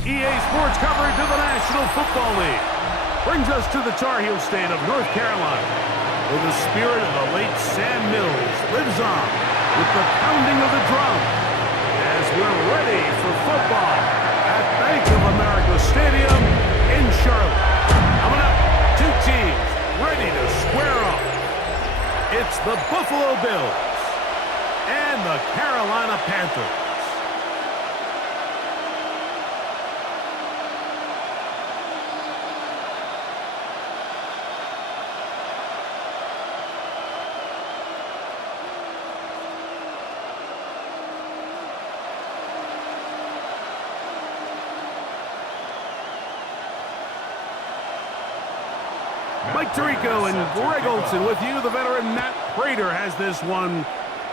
EA Sports coverage of the National Football League brings us to the Tar Heel state of North Carolina, where the spirit of the late Sam Mills lives on with the pounding of the drum as we're ready for football at Bank of America Stadium in Charlotte. Coming up, two teams ready to square off. It's the Buffalo Bills and the Carolina Panthers. Mike Tirico and Greg Olson with you. The veteran Matt Prater has this one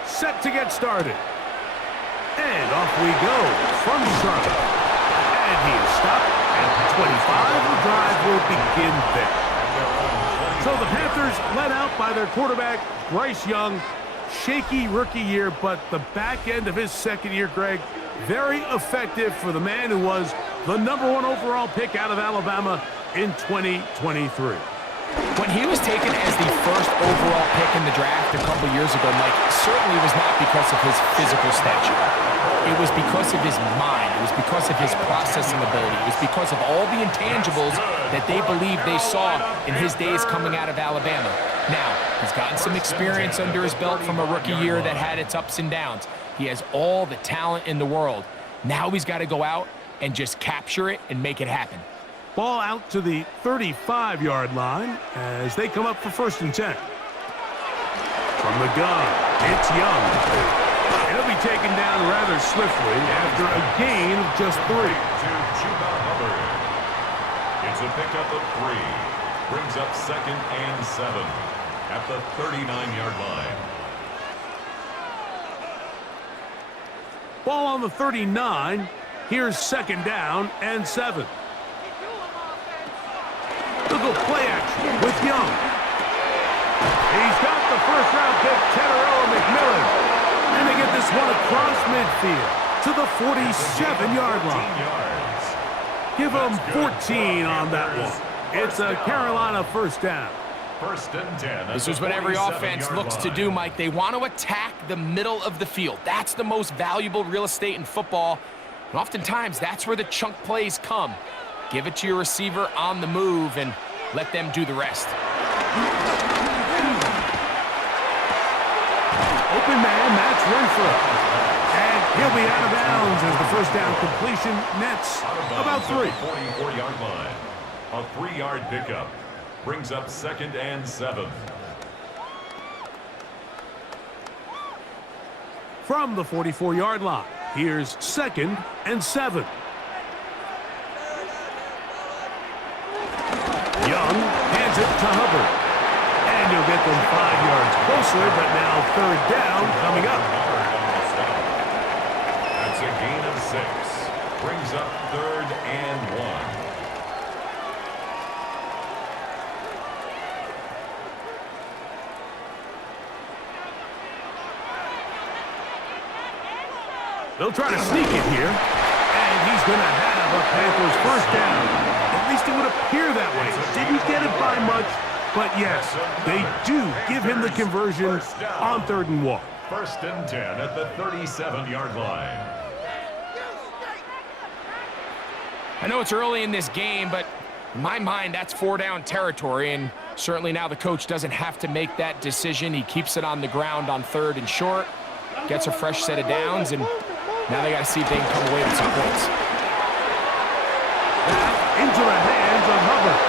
set to get started. And off we go from Charlotte. And he is stopped at the 25. The drive will begin there. So the Panthers led out by their quarterback, Bryce Young. Shaky rookie year, but the back end of his second year, Greg, very effective for the man who was the #1 overall pick out of Alabama in 2023. When he was taken as the first overall pick in the draft a couple years ago, Mike, certainly was not because of his physical stature. It was because of his mind. It was because of his processing ability. It was because of all the intangibles that they believed they saw in his days coming out of Alabama. Now, he's gotten some experience under his belt from a rookie year that had its ups and downs. He has all the talent in the world. Now he's got to go out and just capture it and make it happen. Ball out to the 35-yard line as they come up for 1st and 10. From the gun, it's Young. He'll be taken down rather swiftly after a gain of just 3. It's a pickup of 3. Brings up 2nd and 7 at the 39-yard line. Ball on the 39. Here's 2nd down and 7. Little play action with Young. He's got the first-round pick, Teteroa McMillan. And they get this one across midfield to the 47-yard line. Give them 14 on that one. It's a Carolina 1st down. 1st and 10. This is what every offense looks to do, Mike. They want to attack the middle of the field. That's the most valuable real estate in football. And oftentimes, that's where the chunk plays come. Give it to your receiver on the move and let them do the rest. Open man, that's Renfro. And he'll be out of bounds as the 1st down completion nets about 3. 44-yard line. A 3-yard pickup. Brings up 2nd and 7. From the 44-yard line, here's 2nd and 7. Young hands it to Hubbard. And you'll get them 5 yards closer, but now 3rd down coming up. That's a gain of 6. Brings up 3rd and 1. They'll try to sneak it here. And he's going to have a Panthers 1st down. At least it would appear that way. Didn't get it by much, but yes, they do give him the conversion on 3rd and 1. 1st and 10 at the 37-yard line. I know it's early in this game, but in my mind, that's 4-down territory, and certainly now the coach doesn't have to make that decision. He keeps it on the ground on 3rd and short, gets a fresh set of downs, and now they got to see if they can come away with some points. Into the hands of Hubbard.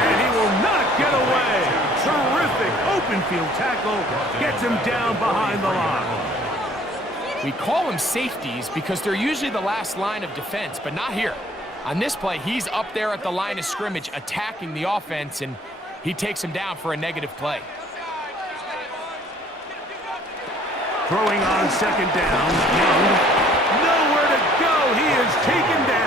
And he will not get away. Terrific open field tackle. Gets him down behind the line. We call them safeties because they're usually the last line of defense, but not here. On this play, he's up there at the line of scrimmage attacking the offense, and he takes him down for a negative play. Throwing on 2nd down. Young. Nowhere to go. He is taken down.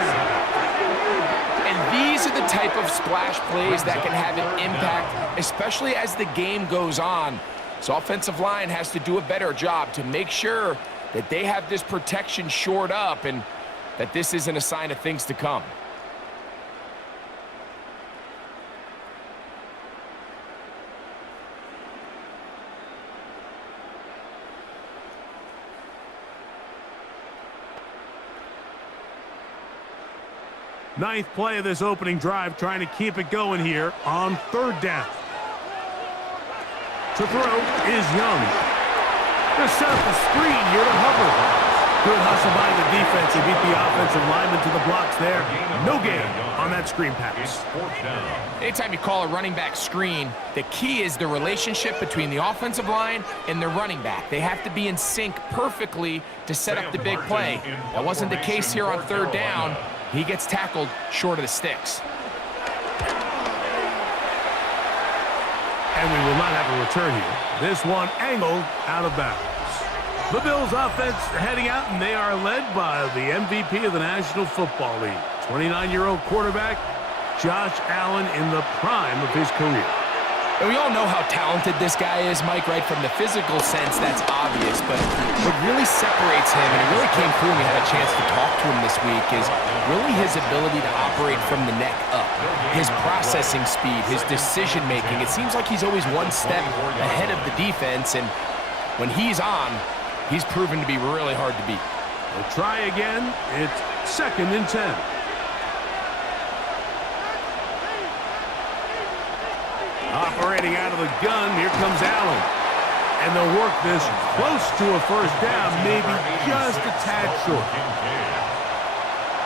These are the type of splash plays that can have an impact, especially as the game goes on. So offensive line has to do a better job to make sure that they have this protection shored up, and that this isn't a sign of things to come. Ninth play of this opening drive, trying to keep it going here on third down. To throw is Young. They're set up the screen here to Hubbard. Good hustle by the defense. He beat the offensive lineman to the blocks there. No gain on that screen pass. Anytime you call a running back screen, the key is the relationship between the offensive line and the running back. They have to be in sync perfectly to set up the big play. That wasn't the case here on third down. He gets tackled short of the sticks. And we will not have a return here. This one angled out of bounds. The Bills offense heading out, and they are led by the MVP of the National Football League. 29-year-old quarterback, Josh Allen, in the prime of his career. And we all know how talented this guy is, Mike, right? From the physical sense, that's obvious. But what really separates him, and it really came through when we had a chance to talk to him this week, is really his ability to operate from the neck up. His processing speed, his decision-making. It seems like he's always one step ahead of the defense, and when he's on, he's proven to be really hard to beat. We'll try again. It's 2nd and 10. Operating out of the gun, here comes Allen. And they'll work this close to a first down, maybe just a tad short.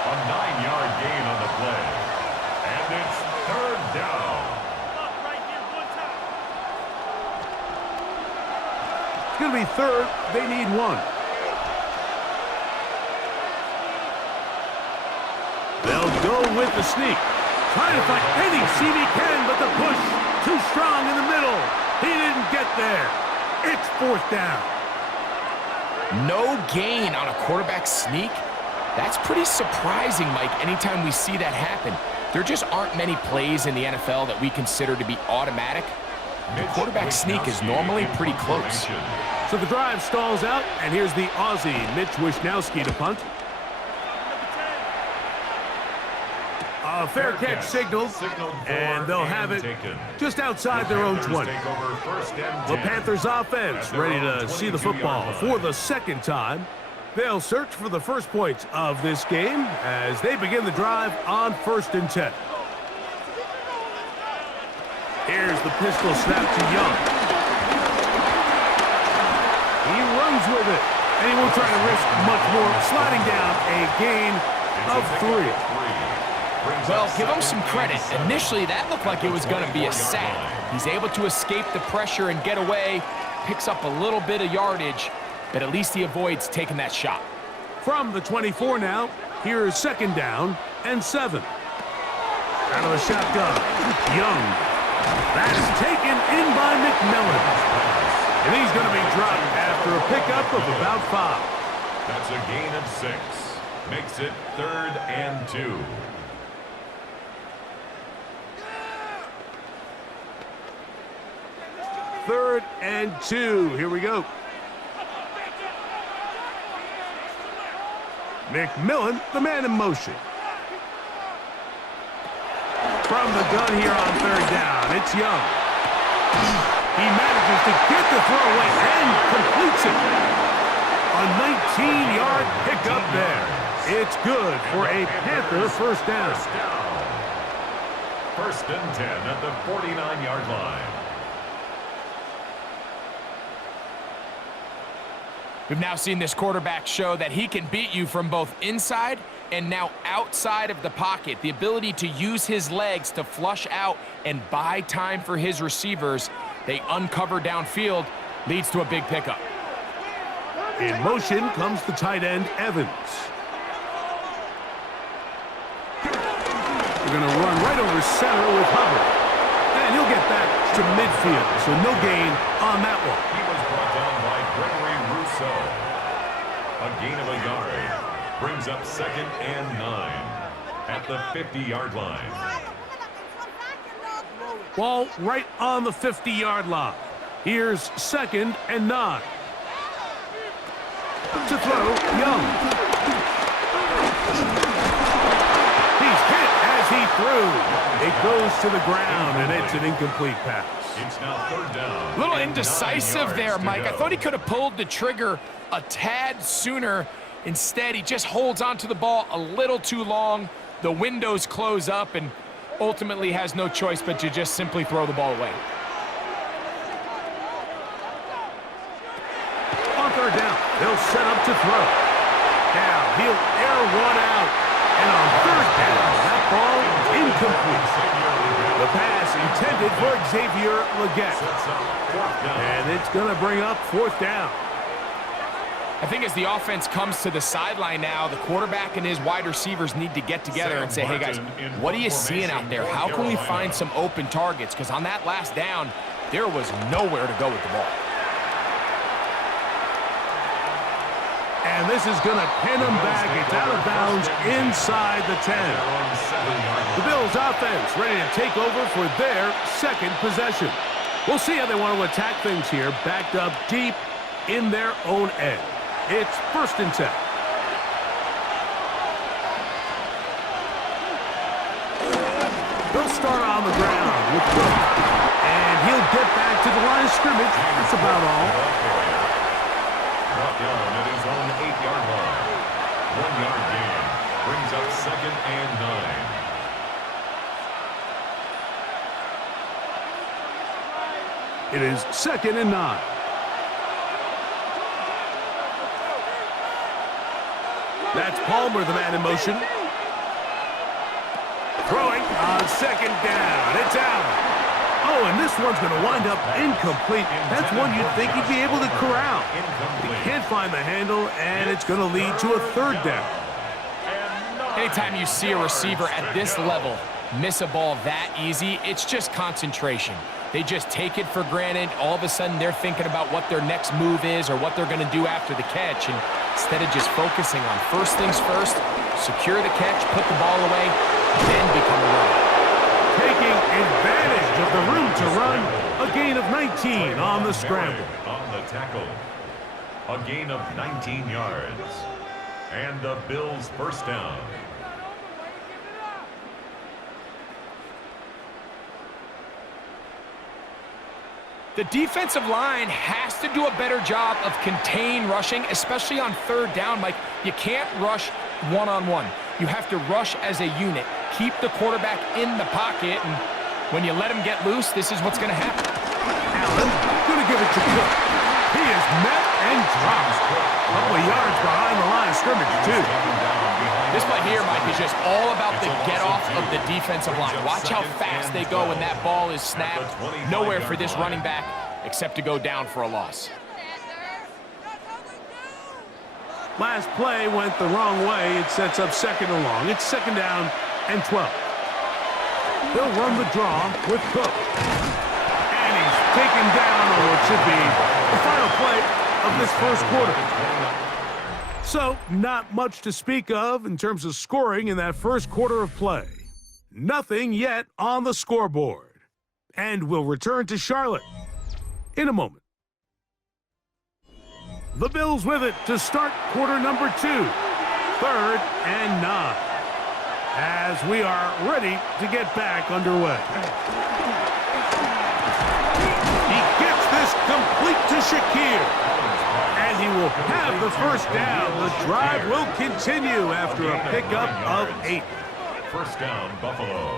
A 9-yard gain on the play. And it's third down. It's going to be third. They need one. They'll go with the sneak. Trying to find any seam he can, but the push too strong in the middle. He didn't get there. It's 4th down. No gain on a quarterback sneak? That's pretty surprising, Mike, anytime we see that happen. There just aren't many plays in the NFL that we consider to be automatic. The quarterback sneak is normally pretty close. So the drive stalls out, and here's the Aussie, Mitch Wishnowsky, to punt. A fair catch signaled, and they'll have it just outside their own 20. The Panthers offense ready to see the football for the second time. They'll search for the first points of this game as they begin the drive on 1st and 10. Here's the pistol snap to Young. He runs with it, and he won't try to risk much more, sliding down a gain of 3. Well, give him some credit. Initially, that looked like it was going to be a sack. He's able to escape the pressure and get away, picks up a little bit of yardage, but at least he avoids taking that shot. From the 24 now, here's 2nd down and 7. Out of the shotgun, Young. That's taken in by McMillan. And he's going to be dropped after a pickup of about 5. That's a gain of 6. Makes it 3rd and 2. 3rd and 2. Here we go. McMillan, the man in motion. From the gun here on 3rd down, it's Young. He manages to get the throw away and completes it. A 19-yard pickup there. It's good for a Panther first down. 1st and 10 at the 49-yard line. We've now seen this quarterback show that he can beat you from both inside and now outside of the pocket. The ability to use his legs to flush out and buy time for his receivers. They uncover downfield, leads to a big pickup. In motion comes the tight end, Evans. They're going to run right over center with Hubbard. And he'll get back to midfield, so no gain on that one. He was brought down by Gregory Rousseau. A gain of a yard. Brings up 2nd and 9 at the 50-yard line. Ball right on the 50-yard line. Here's 2nd and 9. To throw, Young. threw. It goes to the ground, and it's an incomplete pass. It's now third down. A little indecisive there, Mike. I thought he could have pulled the trigger a tad sooner. Instead, he just holds onto the ball a little too long. The windows close up and ultimately has no choice but to just simply throw the ball away. On third down, they'll set up to throw. Now, he'll air one out. And on third down, that ball incomplete. The pass intended for Xavier Legette. And it's going to bring up fourth down. I think as the offense comes to the sideline now, the quarterback and his wide receivers need to get together and say, hey, guys, what are you seeing out there? How can we find some open targets? Because on that last down, there was nowhere to go with the ball. And this is going to pin him back. It's out of bounds inside the 10. The Bills offense ready to take over for their second possession. We'll see how they want to attack things here, backed up deep in their own end. It's 1st and 10. They'll start on the ground with Cook. And he'll get back to the line of scrimmage. That's about all. Brought down at his own 8-yard line. 1-yard gain. Brings up 2nd and 9. It is 2nd and 9. That's Palmer, the man in motion. Throwing on 2nd down. It's out. Oh, and this one's going to wind up incomplete. That's one you'd think he'd be able to corral. He can't find the handle, and it's going to lead to a 3rd down. Anytime you see a receiver at this level miss a ball that easy, it's just concentration. They just take it for granted. All of a sudden, they're thinking about what their next move is or what they're going to do after the catch. And instead of just focusing on first things first, secure the catch, put the ball away, then become a runner. Taking advantage of the room to run, a gain of 19 on the scramble. On the tackle, a gain of 19 yards. And the Bills' 1st down. The defensive line has to do a better job of contain rushing, especially on 3rd down, Mike. You can't rush one-on-one. You have to rush as a unit. Keep the quarterback in the pocket, and when you let him get loose, this is what's going to happen. Allen going to give it to Cook. He is met and dropped. A couple of yards behind the line of scrimmage, too. This play here, Mike, is just all about the get-off of the defensive line. Watch how fast they go when that ball is snapped. Nowhere for this running back except to go down for a loss. Last play went the wrong way. It sets up 2nd and long. It's 2nd down and 12. They'll run the draw with Cook. And he's taken down on what should be the final play of this 1st quarter. So, not much to speak of in terms of scoring in that 1st quarter of play. Nothing yet on the scoreboard. And we'll return to Charlotte in a moment. The Bills with it to start quarter number 2. 3rd and 9. As we are ready to get back underway. He gets this complete to Shakir. And he will have the 1st down. The drive will continue after a pickup of 8. 1st down, Buffalo.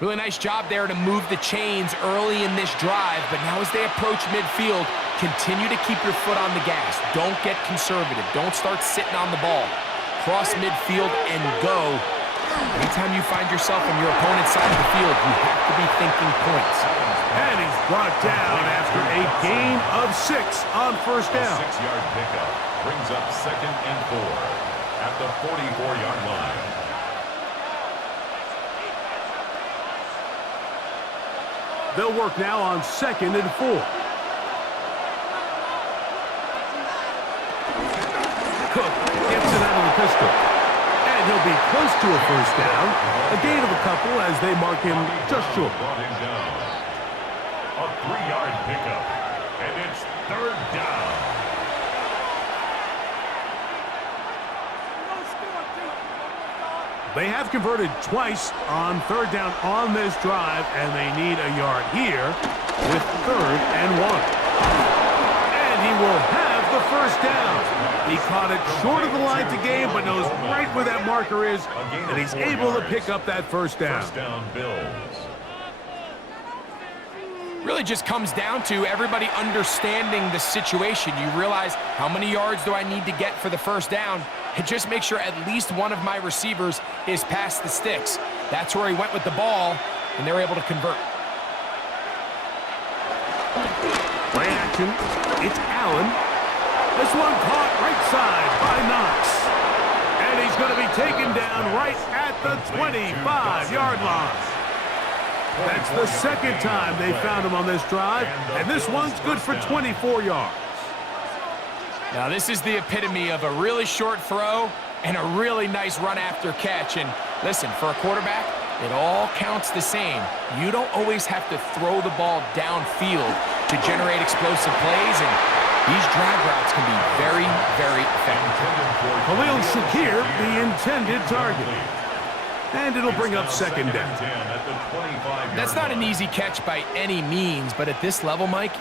Really nice job there to move the chains early in this drive, but now as they approach midfield, continue to keep your foot on the gas. Don't get conservative. Don't start sitting on the ball. Cross midfield and go. Anytime you find yourself on your opponent's side of the field, you have to be thinking points. And he's brought down after a gain of 6 on 1st down. 6-yard pickup brings up 2nd and 4 at the 44-yard line. They'll work now on 2nd and 4. Cook gets it out of the pistol. And he'll be close to a 1st down. A gain of a couple as they mark him just short. Brought him down. A 3-yard pickup. And it's 3rd down. They have converted twice on third down on this drive, and they need a yard here with 3rd and 1. And he will have the first down. He caught it short of the line to gain, but knows right where that marker is, and he's able to pick up that first down. First down, Bills. Really just comes down to everybody understanding the situation. You realize, how many yards do I need to get for the first down? And just make sure at least one of my receivers is past the sticks. That's where he went with the ball, and they're able to convert. Play action. It's Allen. This one caught right side by Knox. And he's going to be taken down right at the 25-yard line. That's the second time they found him on this drive, and this one's good for 24 yards. Now, this is the epitome of a really short throw and a really nice run after catch. And listen, for a quarterback, it all counts the same. You don't always have to throw the ball downfield to generate explosive plays, and these drag routes can be very, very effective. Khalil Shakir, the intended target. And it'll bring up second down. That's not an easy catch by any means, but at this level, Mike,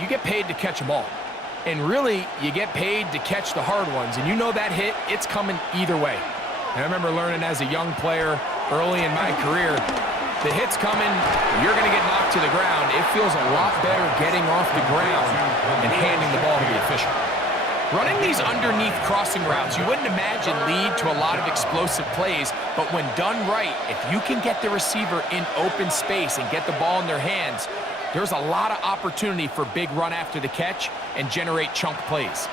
you get paid to catch them all. And really, you get paid to catch the hard ones. And you know that hit, it's coming either way. And I remember learning as a young player early in my career, the hit's coming, you're going to get knocked to the ground. It feels a lot better getting off the ground and handing the ball to the official. Running these underneath crossing routes, you wouldn't imagine lead to a lot of explosive plays, but when done right, if you can get the receiver in open space and get the ball in their hands, there's a lot of opportunity for big run after the catch and generate chunk plays.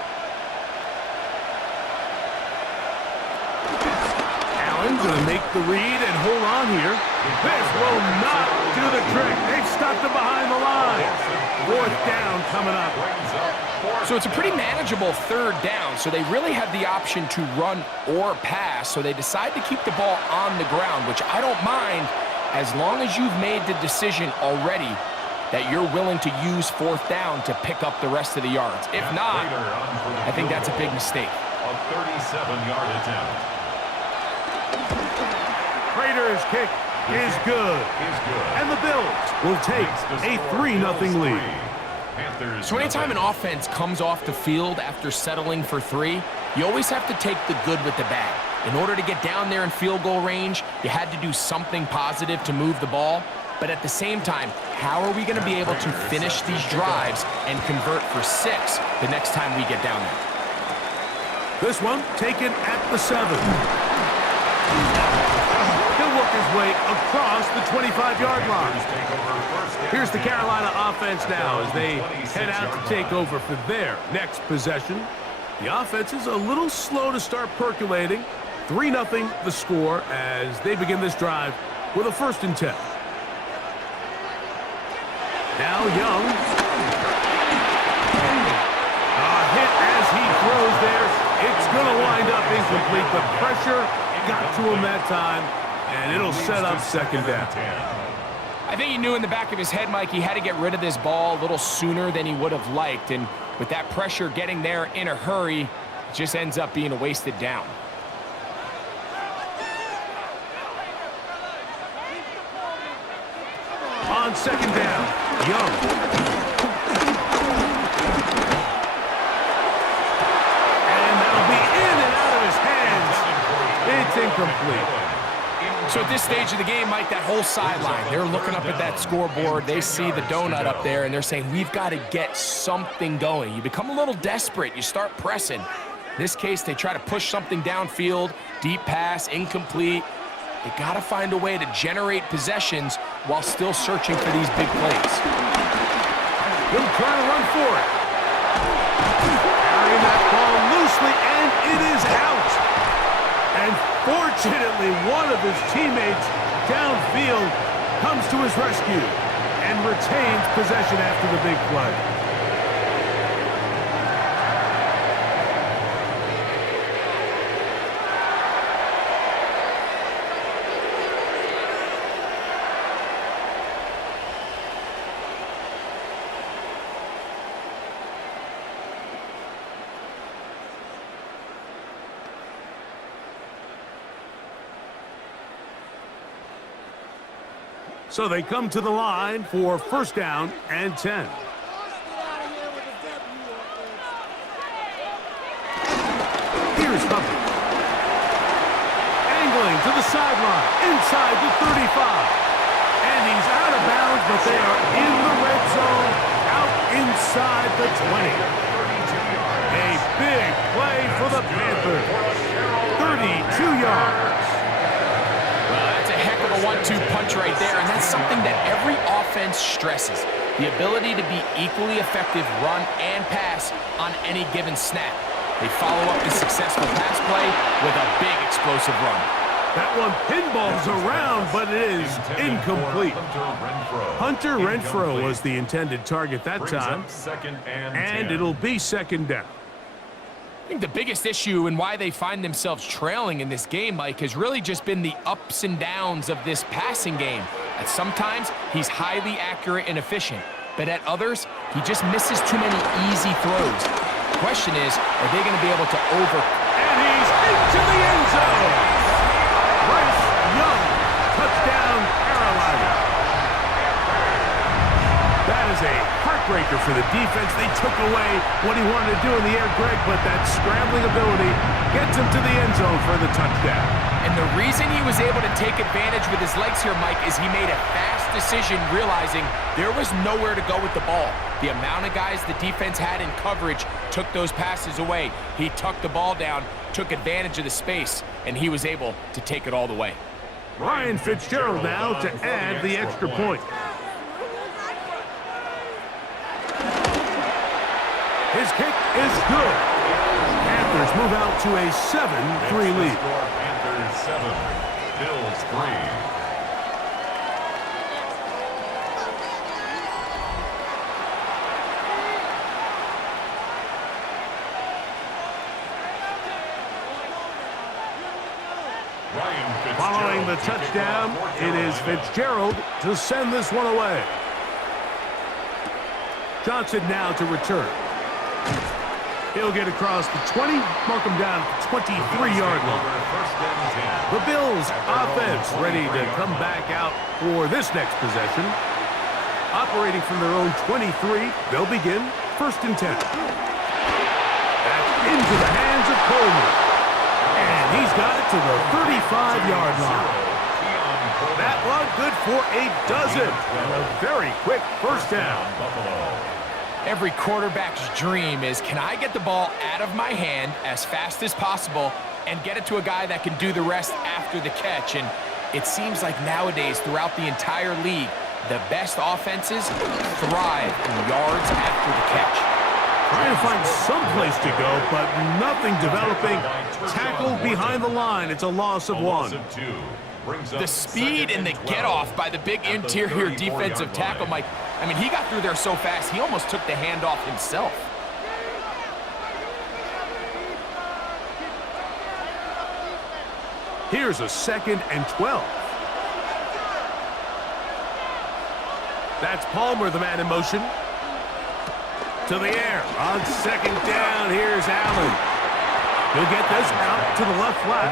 Allen going to make the read and hold on here. This will not do the trick. They've stopped him behind the line. 4th down coming up. So it's a pretty manageable 3rd down, so they really have the option to run or pass, so they decide to keep the ball on the ground, which I don't mind as long as you've made the decision already that you're willing to use 4th down to pick up the rest of the yards. If not, I think that's a big mistake. A 37-yard attempt. Prater's kick is good. And the Bills will take a 3-0 lead. So anytime an offense comes off the field after settling for 3, you always have to take the good with the bad. In order to get down there in field goal range, you had to do something positive to move the ball. But at the same time, how are we going to be able to finish these drives and convert for 6 the next time we get down there? This one taken at the 7. He'll work his way across the 25-yard line. Here's the Carolina offense now as they head out to take over for their next possession. The offense is a little slow to start percolating. 3-0 the score as they begin this drive with a 1st and 10. Now Young. A hit as he throws there. It's going to wind up incomplete. The pressure got to him that time, and it'll set up second down. I think he knew in the back of his head, Mike, he had to get rid of this ball a little sooner than he would have liked. And with that pressure getting there in a hurry, it just ends up being a wasted down. On second down, Young. And that'll be in and out of his hands. It's incomplete. So at this stage of the game, Mike, that whole sideline, they're looking up at that scoreboard. They see the donut up there, and they're saying, we've got to get something going. You become a little desperate. You start pressing. In this case, they try to push something downfield, deep pass, incomplete. They got to find a way to generate possessions while still searching for these big plays. He'll try to run for it. Carrying that ball loosely, and it is out. And fortunately, one of his teammates downfield comes to his rescue and retains possession after the big play. So they come to the line for first down and 10. Here's Hubbard. Angling to the sideline, inside the 35. And he's out of bounds, but they are in the red zone, out inside the 20. A big play for the Panthers. 32 yards. Well, that's a heck of a 1-2 punch right there, and that's something that every offense stresses. The ability to be equally effective run and pass on any given snap. They follow up the successful pass play with a big explosive run. That one pinballs around, but it is incomplete. Hunter Renfrow was the intended target that time, and it'll be second down. I think the biggest issue and why they find themselves trailing in this game, Mike, has really just been the ups and downs of this passing game. At sometimes, he's highly accurate and efficient, but at others, he just misses too many easy throws. The question is, are they going to be able to And he's into the end zone! Bryce Young, touchdown, Carolina. That is a heartbreaker for the defense. They took away what he wanted to do in the air, Greg, but that scrambling ability gets him to the end zone for the touchdown. And the reason he was able to take advantage with his legs here, Mike, is he made a fast decision realizing there was nowhere to go with the ball. The amount of guys the defense had in coverage took those passes away. He tucked the ball down, took advantage of the space, and he was able to take it all the way. Ryan Fitzgerald now to add the extra point. His kick is good. Panthers move out to a 7-3 lead. Panthers 7, Bills 3. Following the touchdown, it is Fitzgerald to send this one away. Johnson now to return. He'll get across the 20, mark him down at the 23-yard line. The Bills offense ready to come back out for this next possession. Operating from their own 23, they'll begin first and 10. That's into the hands of Coleman. And he's got it to the 35-yard line. That one good for a dozen. And a very quick first down. Every quarterback's dream is, can I get the ball out of my hand as fast as possible and get it to a guy that can do the rest after the catch? And it seems like nowadays, throughout the entire league, the best offenses thrive in yards after the catch. Trying to find some place to go, but nothing developing. Tackled behind the line. It's a loss of one. The speed and the get-off by the big interior defensive tackle, Mike. I mean, he got through there so fast, he almost took the handoff himself. Here's a 2nd and 12. That's Palmer, the man in motion. To the air. On 2nd down, here's Allen. He'll get this out to the left flat.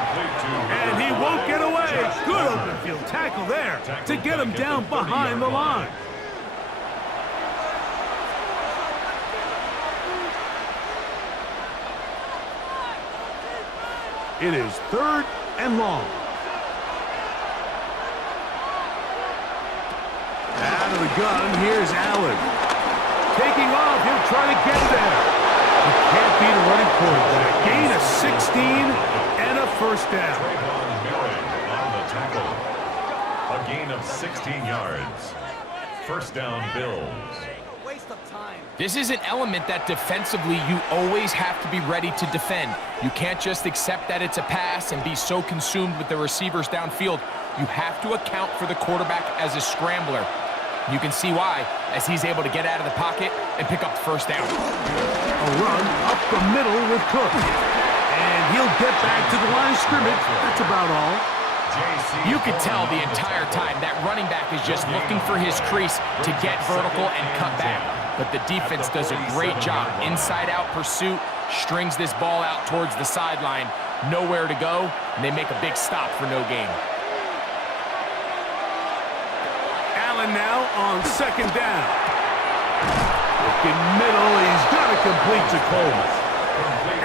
And he won't get away. Good open field tackle there to get him down behind the line. It is 3rd and long. Out of the gun, here's Allen. Taking off, he'll try to get there. He can't beat a running quarterback. Gain of 16 and a first down. On the tackle. A gain of 16 yards. First down, Bills. This is an element that defensively you always have to be ready to defend. You can't just accept that it's a pass and be so consumed with the receivers downfield. You have to account for the quarterback as a scrambler. You can see why, as he's able to get out of the pocket and pick up the first down. A run up the middle with Cook. And he'll get back to the line of scrimmage. That's about all. You could tell the entire time that running back is just looking for his crease to get vertical and cut back. But the defense does a great job. Inside-out pursuit, strings this ball out towards the sideline. Nowhere to go, and they make a big stop for no gain. Allen now on second down. Looking middle, he's got to complete to Coleman.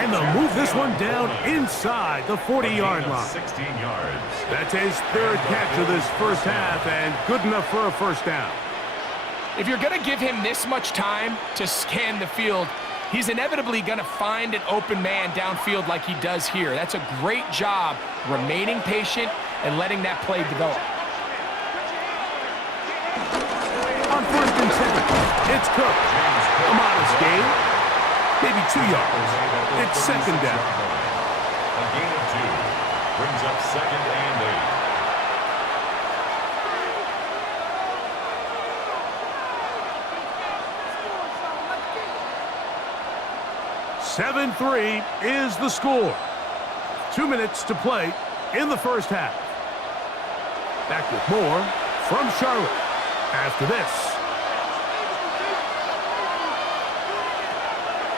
And they'll move this one down inside the 40-yard line. 16 yards. That's his third catch of this first half, and good enough for a first down. If you're going to give him this much time to scan the field, he's inevitably going to find an open man downfield like he does here. That's a great job remaining patient and letting that play develop. On first and 10, it's Cook. A modest gain, maybe 2 yards. It's second down. A gain of 2 brings up second and 8. 7-3 is the score. 2 minutes to play in the first half. Back with more from Charlotte after this.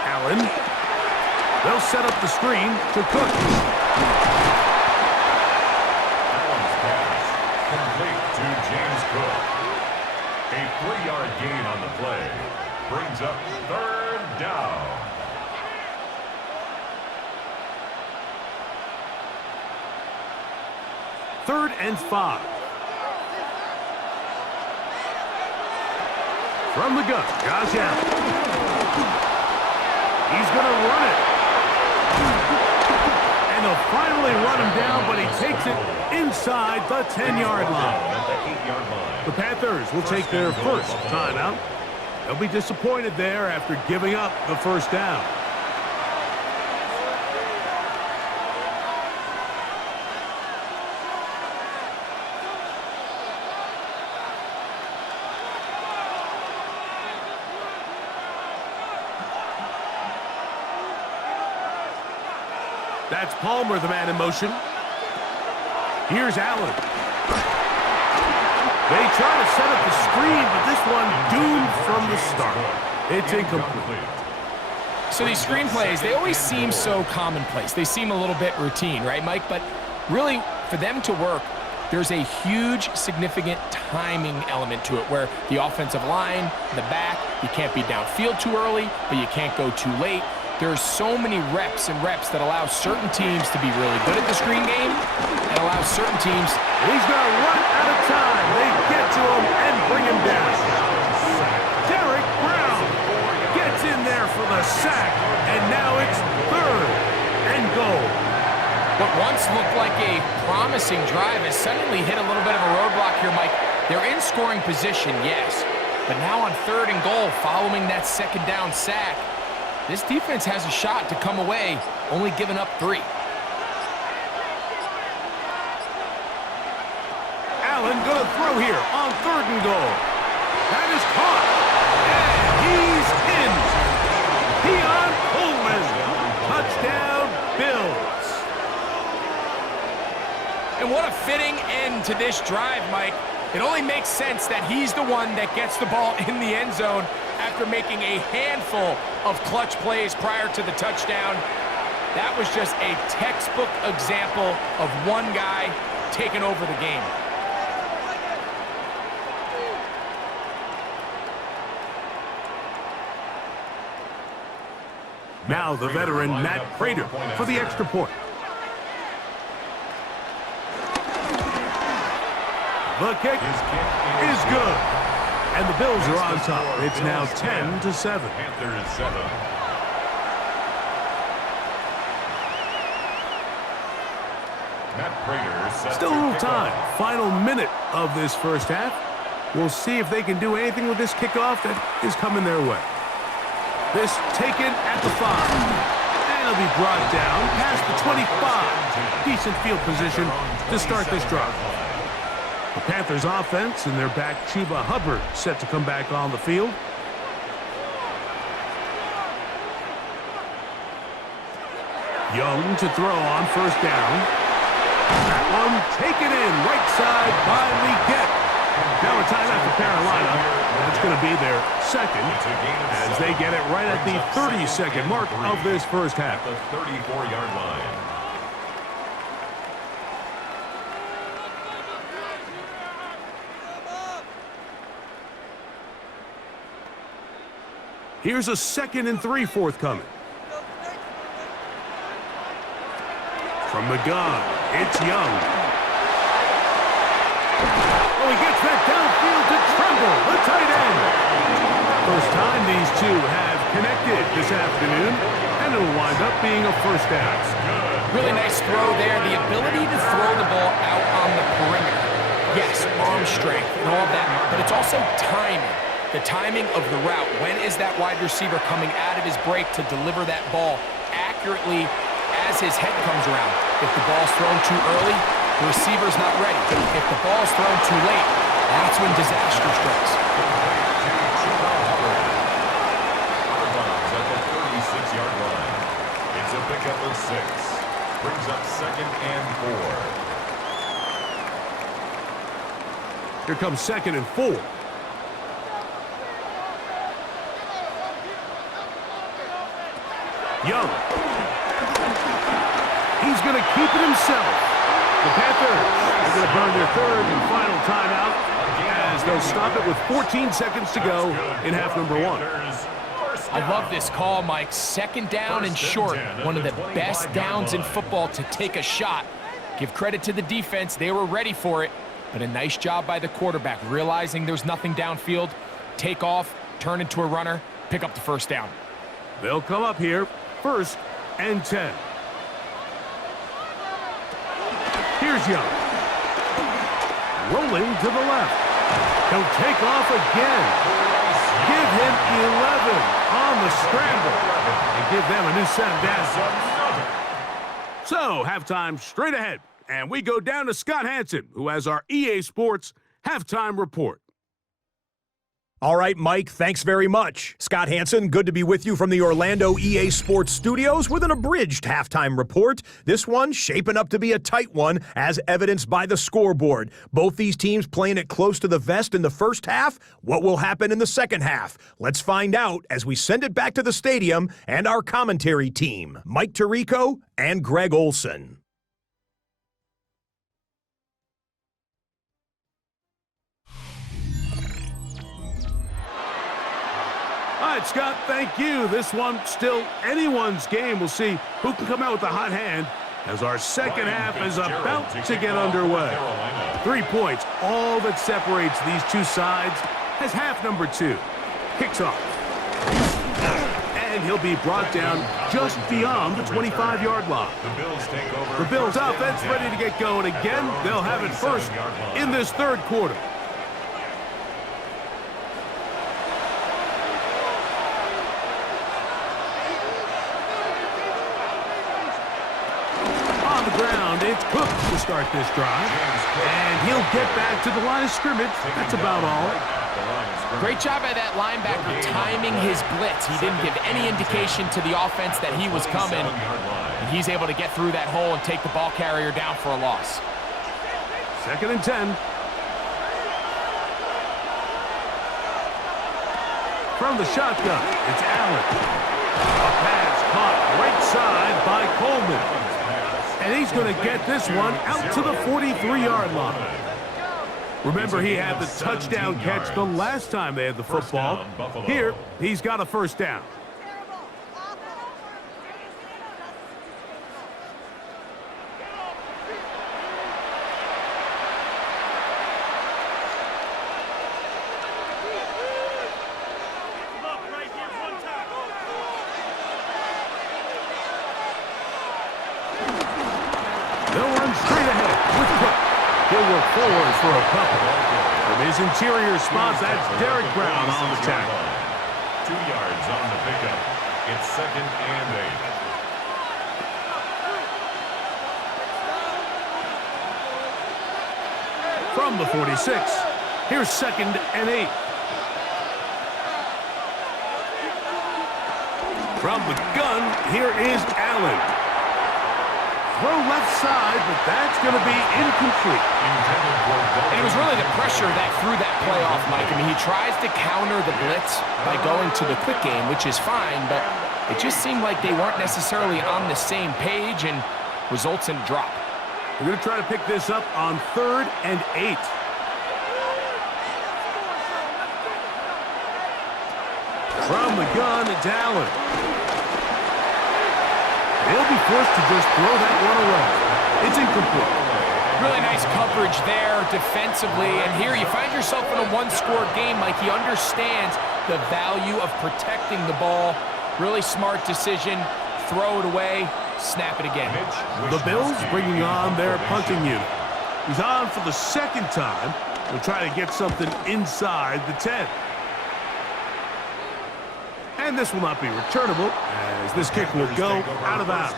Allen. They'll set up the screen to Cook. Allen's pass complete to James Cook. A 3-yard gain on the play brings up third down. Third and 5. From the gun, Josh Allen. He's going to run it. And they'll finally run him down, but he takes it inside the 10-yard line. The Panthers will take their first timeout. They'll be disappointed there after giving up the first down. That's Palmer, the man in motion. Here's Allen. They try to set up the screen, but this one doomed from the start. It's incomplete. So these screen plays, they always seem so commonplace. They seem a little bit routine, right, Mike? But really, for them to work, there's a huge, significant timing element to it where the offensive line, the back, you can't be downfield too early, but you can't go too late. There's so many reps and reps that allow certain teams to be really good at the screen game and allow certain teams. He's going to run out of time. They get to him and bring him down. Derek Brown gets in there for the sack, and now it's third and goal. What once looked like a promising drive has suddenly hit a little bit of a roadblock here, Mike. They're in scoring position, yes, but now on third and goal following that second down sack, this defense has a shot to come away, only giving up 3. Allen going to throw here on third and goal. That is caught. And he's in. Keon Coleman. Touchdown, Bills. And what a fitting end to this drive, Mike. It only makes sense that he's the one that gets the ball in the end zone after making a handful of clutch plays prior to the touchdown. That was just a textbook example of one guy taking over the game. Now the veteran Matt Prater for the extra point. The kick is good. And the Bills are on top. It's now 10-7. Panthers 7. Matt Prater set Still a little time. Final minute of this first half. We'll see if they can do anything with this kickoff that is coming their way. This taken at the 5. And it'll be brought down past the 25. Decent field position to start this drive. The Panthers offense and their back Chuba Hubbard set to come back on the field. Young to throw on first down. That one taken in right side by Leggett. Now a timeout for Carolina. That's going to be their second as they get it right at the 30-second mark of this first half. The 34-yard line. Here's a 2nd and 3 forthcoming. From the gun, it's Young. Oh, he gets that downfield to Tremble, the tight end. First time these two have connected this afternoon, and it'll wind up being a first down. Really nice throw there. The ability to throw the ball out on the perimeter. Yes, arm strength and all of that, but it's also timing. The timing of the route. When is that wide receiver coming out of his break to deliver that ball accurately as his head comes around? If the ball's thrown too early, the receiver's not ready. If the ball's thrown too late, that's when disaster strikes. At the 36-yard line. It's a pickup of 6. Brings up 2nd and 4. Here comes 2nd and 4. Young. He's going to keep it himself. The Panthers are going to burn their 3rd and final timeout as they'll stop it with 14 seconds to go in half number 1. I love this call, Mike. 2nd down and short. One of the best downs in football to take a shot. Give credit to the defense. They were ready for it. But a nice job by the quarterback, realizing there's nothing downfield. Take off, turn into a runner, pick up the first down. They'll come up here, 1st and 10. Here's Young. Rolling to the left. He'll take off again. Give him 11 on the scramble. And give them a new set of downs. So, halftime straight ahead. And we go down to Scott Hanson, who has our EA Sports halftime report. All right, Mike, thanks very much. Scott Hanson, good to be with you from the Orlando EA Sports Studios with an abridged halftime report. This one shaping up to be a tight one, as evidenced by the scoreboard. Both these teams playing it close to the vest in the first half. What will happen in the second half? Let's find out as we send it back to the stadium and our commentary team, Mike Tirico and Greg Olson. All right, Scott, thank you. This one still anyone's game. We'll see who can come out with the hot hand as our second half is about to get underway. 3 points, all that separates these two sides as half number 2 kicks off. And he'll be brought down just beyond the 25-yard line. The Bills offense ready to get going again. They'll have it first in this 3rd quarter. It's Cook to start this drive, and he'll get back to the line of scrimmage. That's about all. Great job by that linebacker timing his blitz. He didn't give any indication to the offense that he was coming, and he's able to get through that hole and take the ball carrier down for a loss. 2nd and 10. From the shotgun, it's Allen. A pass caught right side by Coleman. And he's going to get this one out to the 43-yard line. Remember, he had the touchdown catch the last time they had the football. Here, he's got a first down. Forward for a couple. From his interior spot, that's Derek Brown on the tackle. 2 yards on the pickup. It's 2nd and 8. From the 46, here's 2nd and 8. From the gun, here is Allen. Throw left side, but that's going to be incomplete. And it was really the pressure that threw that play off, Mike. I mean, he tries to counter the blitz by going to the quick game, which is fine, but it just seemed like they weren't necessarily on the same page and results in a drop. We're going to try to pick this up on 3rd and 8. From the gun, it's Allen. He'll be forced to just throw that one away. It's incomplete. Really nice coverage there defensively. And here you find yourself in a one-score game. Like, he understands the value of protecting the ball. Really smart decision. Throw it away. Snap it again. The Bills bringing on their punting unit. He's on for the second time. He'll try to get something inside the 10. And this will not be returnable, as this kick will go out of bounds.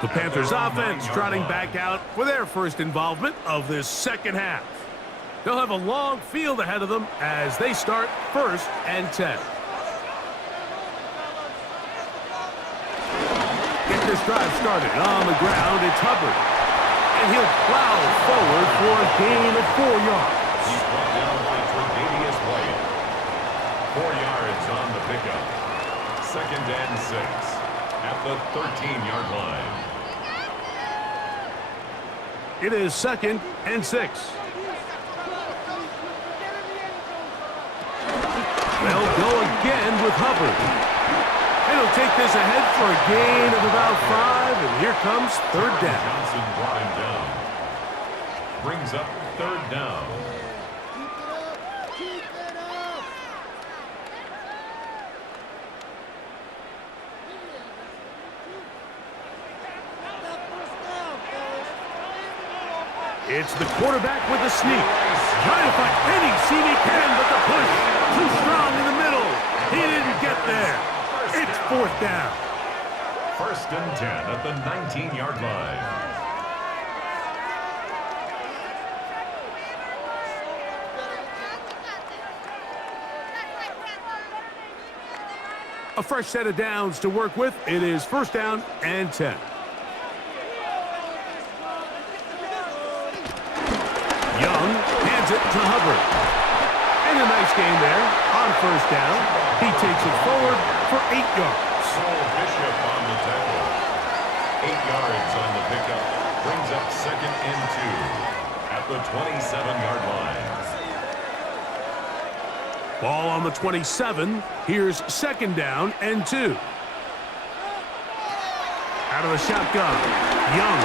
The Panthers offense trotting back out for their first involvement of this second half. They'll have a long field ahead of them as they start 1st and 10. Get this drive started on the ground. It's Hubbard. And he'll plow forward for a gain of 4 yards. He's brought down by Tre'Davious White. 4 yards on the pickup. 2nd and 6 at the 13-yard line. It is 2nd and 6. They'll go again with Hubbard. And he'll take this ahead for a gain of about 5, and here comes 3rd down. Johnson brought him down. Brings up 3rd down. It's the quarterback with the sneak. Trying to find any seam he can, but the push too strong in the middle. He didn't get there. It's 4th down. 1st and 10 at the 19-yard line. A fresh set of downs to work with. It is 1st down and 10. Young hands it to Hubbard. And a nice gain there on 1st down. He takes it forward for 8 yards. Bishop on the tackle. 8 yards on the pickup. Brings up 2nd and 2 at the 27-yard line. Ball on the 27. Here's 2nd down and 2. Out of the shotgun. Young.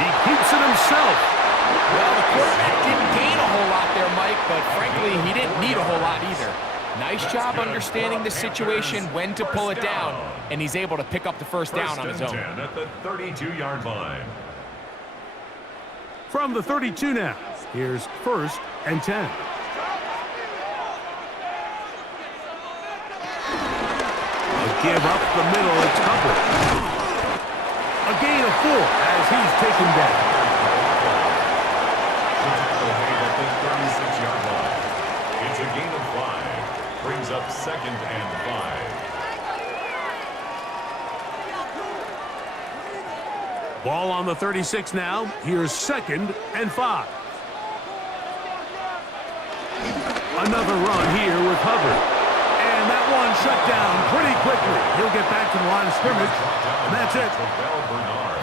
He keeps it himself. Well, the quarterback didn't gain a whole lot there, Mike, but frankly, he didn't need a whole lot either. Nice job understanding the situation, when to pull it down, and he's able to pick up the 1st down on his own. 1st and 10 at the 32-yard line. From the 32 now, here's 1st and 10. A give up the middle, it's Hubbard. A gain of 4 as he's taken down. At the 36-yard line. It's a gain of 5. Brings up 2nd and 5. Ball on the 36 now. Here's 2nd and 5. Another run here with Hubbard. And that one shut down pretty quickly. He'll get back to the line of scrimmage. And that's it.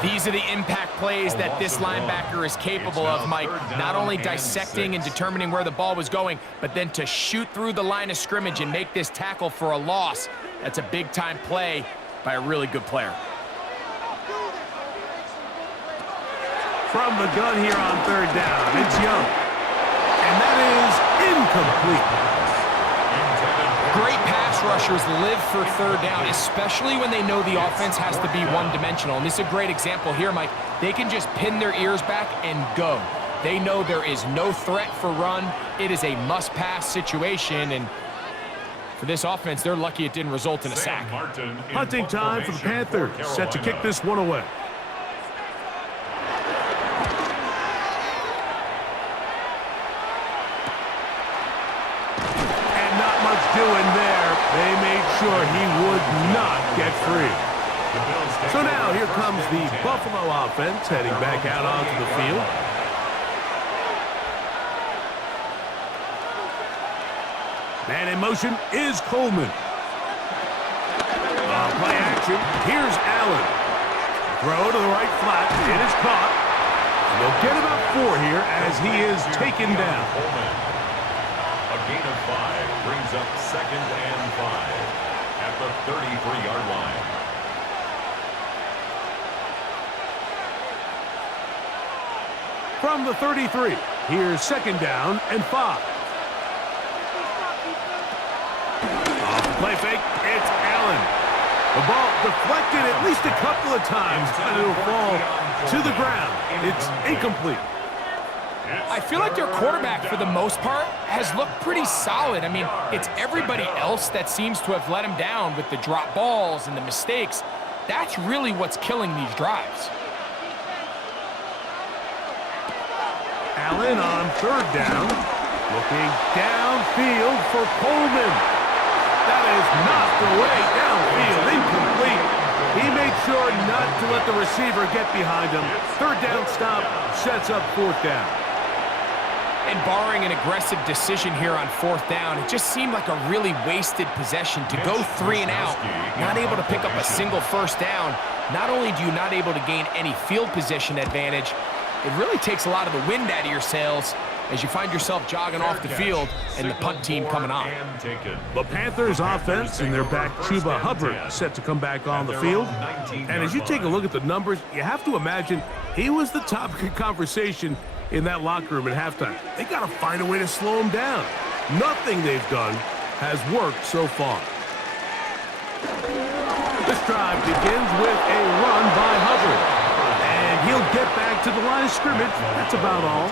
These are the impact plays that this linebacker is capable of, Mike. Not only dissecting and determining where the ball was going, but then to shoot through the line of scrimmage and make this tackle for a loss. That's a big-time play by a really good player. From the gun here on 3rd down, it's Young. And that is incomplete. Great pass rushers live for 3rd down, especially when they know the offense has to be one-dimensional. And this is a great example here, Mike. They can just pin their ears back and go. They know there is no threat for run. It is a must-pass situation, and for this offense, they're lucky it didn't result in a sack. Hunting time for the Panthers, set to kick this one away. Doing there, they made sure he would not get free. So now here comes the Buffalo offense heading back out onto the field. Man in motion is Coleman. Play action. Here's Allen. Throw to the right flat. It is caught. And they'll get about 4 here as he is taken down. A gain of 5 brings up 2nd and 5 at the 33-yard line. From the 33, here's 2nd down and 5. Off the play fake, it's Allen. The ball deflected at least a couple of times, and it'll fall to the ground. It's incomplete. I feel like their quarterback, for the most part, has looked pretty solid. I mean, it's everybody else that seems to have let him down with the drop balls and the mistakes. That's really what's killing these drives. Allen on 3rd down. Looking downfield for Coleman. That is knocked away downfield, incomplete. He made sure not to let the receiver get behind him. 3rd down stop sets up 4th down. And barring an aggressive decision here on 4th down, it just seemed like a really wasted possession to go 3 and out, not able to pick up a single 1st down. Not only do you not able to gain any field position advantage, it really takes a lot of the wind out of your sails as you find yourself jogging off the field and the punt team coming on. The Panthers offense and their back Chuba Hubbard set to come back on the field. And as you take a look at the numbers, you have to imagine he was the topic of conversation in that locker room at halftime. They got to find a way to slow him down. Nothing they've done has worked so far. This drive begins with a run by Hubbard. And he'll get back to the line of scrimmage. That's about all.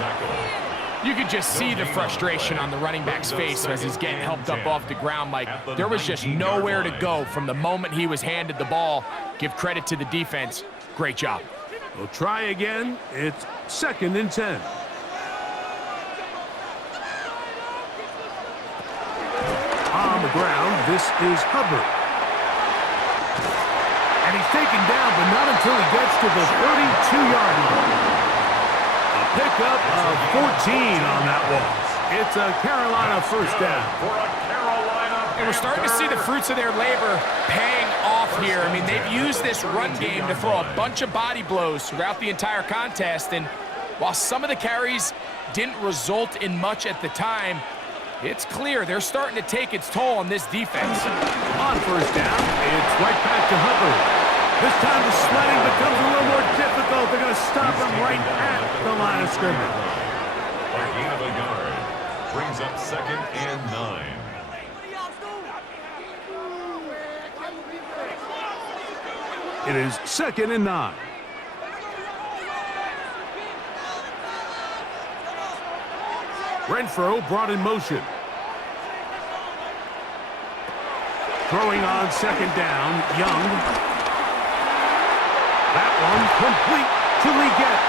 You could just see the frustration on the running back's face as he's getting helped up off the ground. Like, there was just nowhere to go from the moment he was handed the ball. Give credit to the defense. Great job. We'll try again. It's 2nd and 10. On the ground, this is Hubbard. And he's taken down, but not until he gets to the 32-yard line. A pickup of 14 on that one. It's a Carolina 1st down. And we're starting to see the fruits of their labor paying off here. I mean, they've used this run game to throw a bunch of body blows throughout the entire contest. And while some of the carries didn't result in much at the time, it's clear they're starting to take its toll on this defense. On 1st down, it's right back to Hubbard. This time the sledding becomes a little more difficult. They're going to stop him right at the line of scrimmage. A gain of a yard brings up 2nd and 9. It is 2nd and 9. Renfro brought in motion. Throwing on 2nd down, Young. That one complete to Leggett.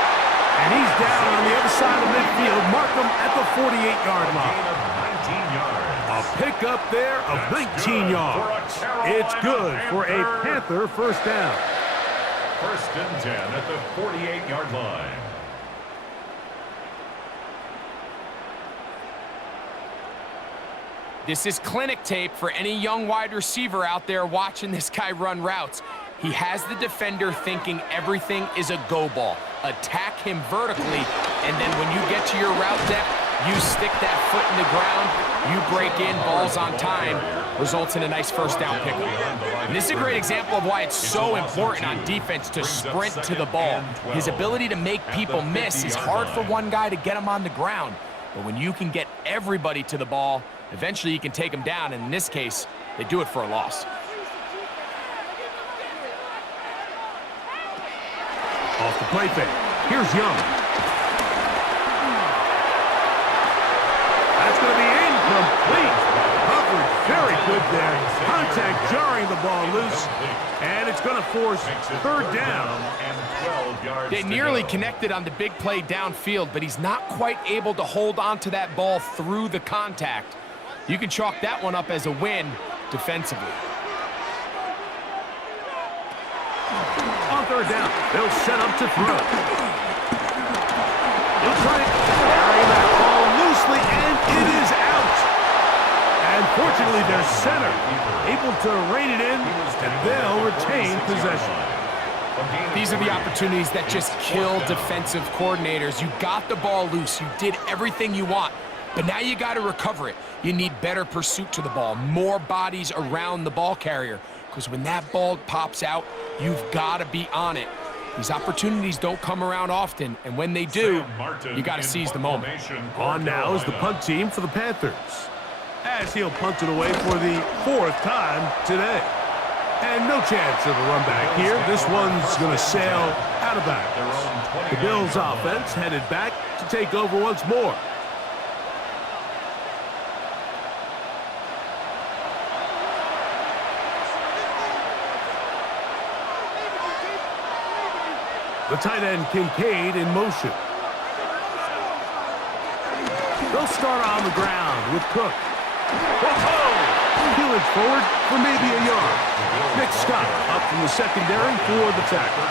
And he's down on the other side of midfield. Mark him at the 48-yard line. A pickup there of 19 yards. It's good for a Panther 1st down. 1st and 10 at the 48-yard line. This is clinic tape for any young wide receiver out there watching this guy run routes. He has the defender thinking everything is a go ball. Attack him vertically, and then when you get to your route depth, you stick that foot in the ground, you break in, balls on time, results in a nice 1st down pickup. And this is a great example of why it's so important on defense to sprint to the ball. His ability to make people miss is hard for one guy to get him on the ground. But when you can get everybody to the ball, eventually you can take them down, and in this case, they do it for a loss. Off the play fake. Here's Young. That's going to be incomplete. Hubbard very good there. Contact jarring the ball loose. And it's going to force 3rd down. They nearly connected on the big play downfield, but he's not quite able to hold on to that ball through the contact. You can chalk that one up as a win defensively. On 3rd down, they'll set up to throw. He'll try to carry that ball loosely, and it is out. And fortunately, their center able to rein it in, and they'll retain possession. These are the opportunities that just kill defensive coordinators. You got the ball loose. You did everything you want. But now you got to recover it. You need better pursuit to the ball, more bodies around the ball carrier, because when that ball pops out, you've got to be on it. These opportunities don't come around often, and when they do, you got to seize the moment. On now is the punt team for the Panthers, as he'll punt it away for the 4th time today. And no chance of a run back here. This one's going to sail out of bounds. The Bills offense headed back to take over once more. The tight end Kincaid in motion. They'll start on the ground with Cook. Whoa! Peeling forward for maybe a yard. Nick Scott up from the secondary for the tackle.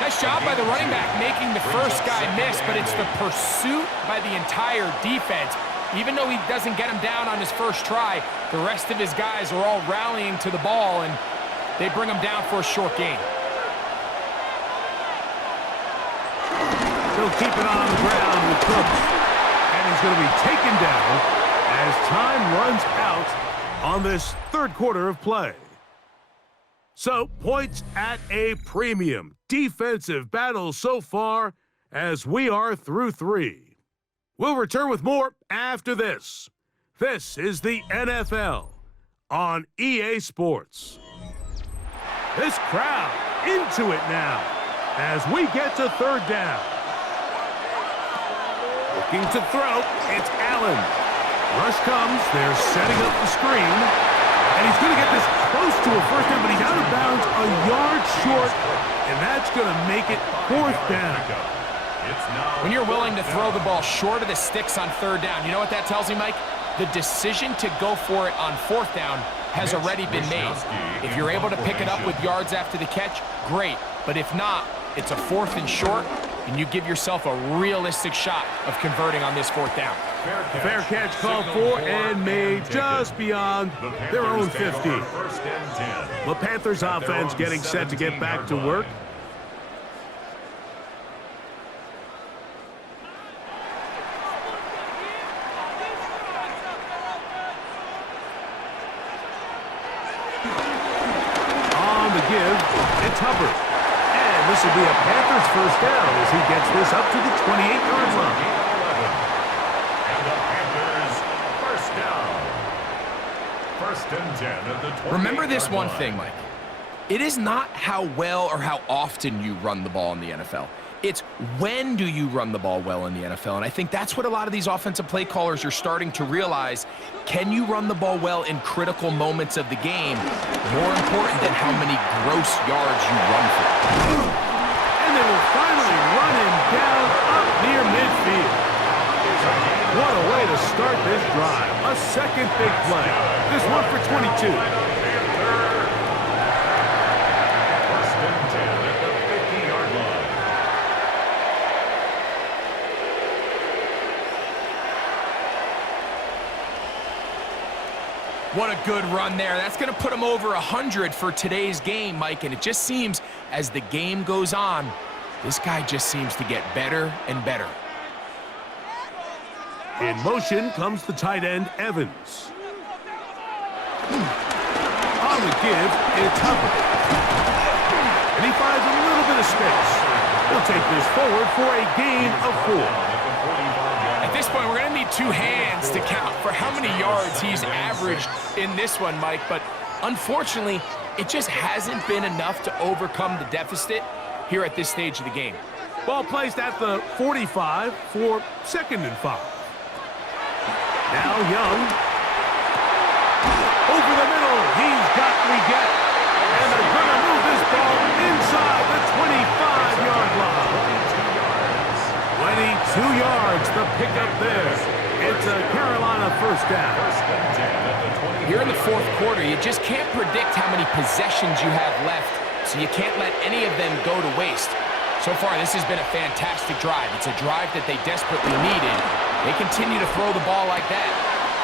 Nice job by the running back making the first guy miss, but it's the pursuit by the entire defense. Even though he doesn't get him down on his first try, the rest of his guys are all rallying to the ball, and they bring him down for a short gain. He'll keep it on the ground with Cook. And he's going to be taken down as time runs out on this 3rd quarter of play. So, points at a premium. Defensive battle so far as we are through 3. We'll return with more after this. This is the NFL on EA Sports. This crowd into it now as we get to 3rd down. Looking to throw, it's Allen. Rush comes, they're setting up the screen, and he's going to get this close to a first down, but he's out of bounds a yard short, and that's going to make it 4th down. When you're willing to throw the ball short of the sticks on 3rd down, you know what that tells me, Mike? The decision to go for it on 4th down has already been made. If you're able to pick it up with yards after the catch, great. But if not, it's a 4th and short, and you give yourself a realistic shot of converting on this 4th down. Fair catch called for and made just beyond their own 50. The Panthers offense getting set to get back to work. On the give, it's Hubbard. And this will be a Panthers first down as he gets this up to the 28-yard line. And the Panthers first down. 1st and 10 at the 28-yard Remember this one line. thing, Mike. It is not how well or how often you run the ball in the NFL. It's when do you run the ball well in the NFL, and I think that's what a lot of these offensive play callers are starting to realize. Can you run the ball well in critical moments of the game? More important than how many gross yards you run for. And they will finally run him down up near midfield. What a way to start this drive. A second big play. This one for 22. 1st and 10 at the 50-yard line. What a good run there. That's going to put him over 100 for today's game, Mike, and it just seems as the game goes on, this guy just seems to get better and better. In motion comes the tight end, Evans. On the give, it's Hubbard. And he finds a little bit of space. He'll take this forward for a gain of 4. At this point, we're going to need 2 hands to count for how many yards he's averaged in this one, Mike. But unfortunately, it just hasn't been enough to overcome the deficit here at this stage of the game. Ball placed at the 45 for 2nd and 5. Now Young. Over the middle. He's got Leggett. And they're going to move this ball inside the 25-yard line. 22 yards, the pickup there. It's a Carolina first down. Here in the 4th quarter, you just can't predict how many possessions you have left, so you can't let any of them go to waste. So far, this has been a fantastic drive. It's a drive that they desperately needed. They continue to throw the ball like that.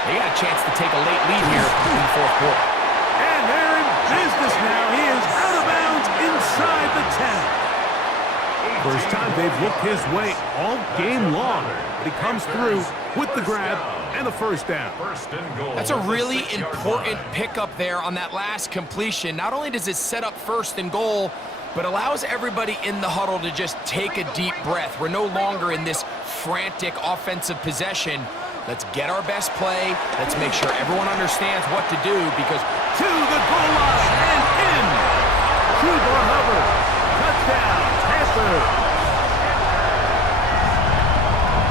They got a chance to take a late lead here in the 4th quarter. And they're in business now. He is out of bounds inside the 10. First time they've looked his way all game long. But he comes through with the grab and the first down. That's a really important pickup there on that last completion. Not only does it set up first and goal, but allows everybody in the huddle to just take a deep breath. We're no longer in this frantic offensive possession. Let's get our best play. Let's make sure everyone understands what to do, because to the goal line and in. Cooper Hubbard. Touchdown, Panthers.